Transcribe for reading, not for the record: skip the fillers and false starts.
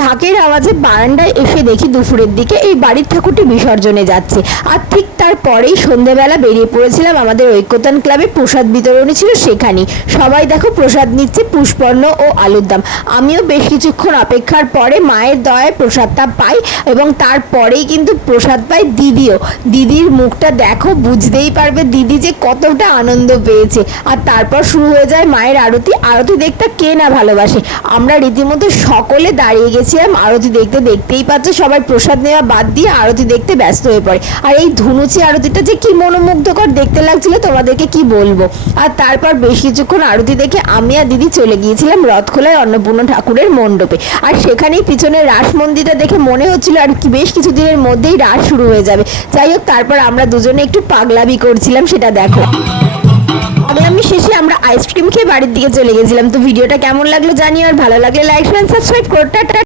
ঢাকের আওয়াজে বারান্দায় এসে দেখি দুপুরের দিকে এই বাড়ির ঠাকুরটি বিসর্জনে যাচ্ছে। আর ঠিক তারপরেই সন্ধেবেলা বেরিয়ে পড়েছিলাম আমাদের ঐক্যতান ক্লাবে, প্রসাদ বিতরণী ছিল সেখানেই। সবাই দেখো প্রসাদ নিচ্ছে, পুষ্পর্ণ ও আলুর দম। আমিও বেশ কিছুক্ষণ অপেক্ষার পরে মায়ের দয়ায় প্রসাদটা পাই এবং তারপরেই কিন্তু প্রসাদ পাই দিদিও। দিদির মুখটা দেখো, বুঝতেই পারবে দিদি যে কতটা আনন্দ পেয়েছে। আর তারপর শুরু হয়ে যায় মায়ের আরতি। আরতি দেখতে কে না ভালোবাসে। আমরা রীতিমতো সকলে দাঁড়িয়ে গেছিলাম আরতি দেখতে। দেখতেই পাচ্ছ সবাই প্রসাদ নেওয়া বাদ দিয়ে আরতি দেখতে ব্যস্ত হয়ে পড়ে। আর এই ধুনুচি আরতিটা যে কি মনোমুগ্ধকর দেখতে লাগছিল তোমাদেরকে কি বলবো। আর তারপর বেশ কিছুক্ষণ আরতি দেখে আমি আর দিদি চলে গিয়েছিলাম রথখোলায় অন্নপূর্ণা ঠাকুরের মণ্ডপে। আর সেখানেই পিছনে রাস মন্দিরটা দেখে মনে হচ্ছিল আর কি বেশ কিছুদিনের মধ্যেই রাস শুরু হয়ে যাবে। যাই হোক, তারপর আমরা দুজনে একটু পাগলামি করছিলাম, সেটা দেখো। পাগলামি শেষে আমরা আইসক্রিম খেয়ে বাড়ির দিকে চলে গেছিলাম। তো ভিডিওটা কেমন লাগলো জানিও, আর ভালো লাগলে লাইক, সাবস্ক্রাইব করো। টাটা।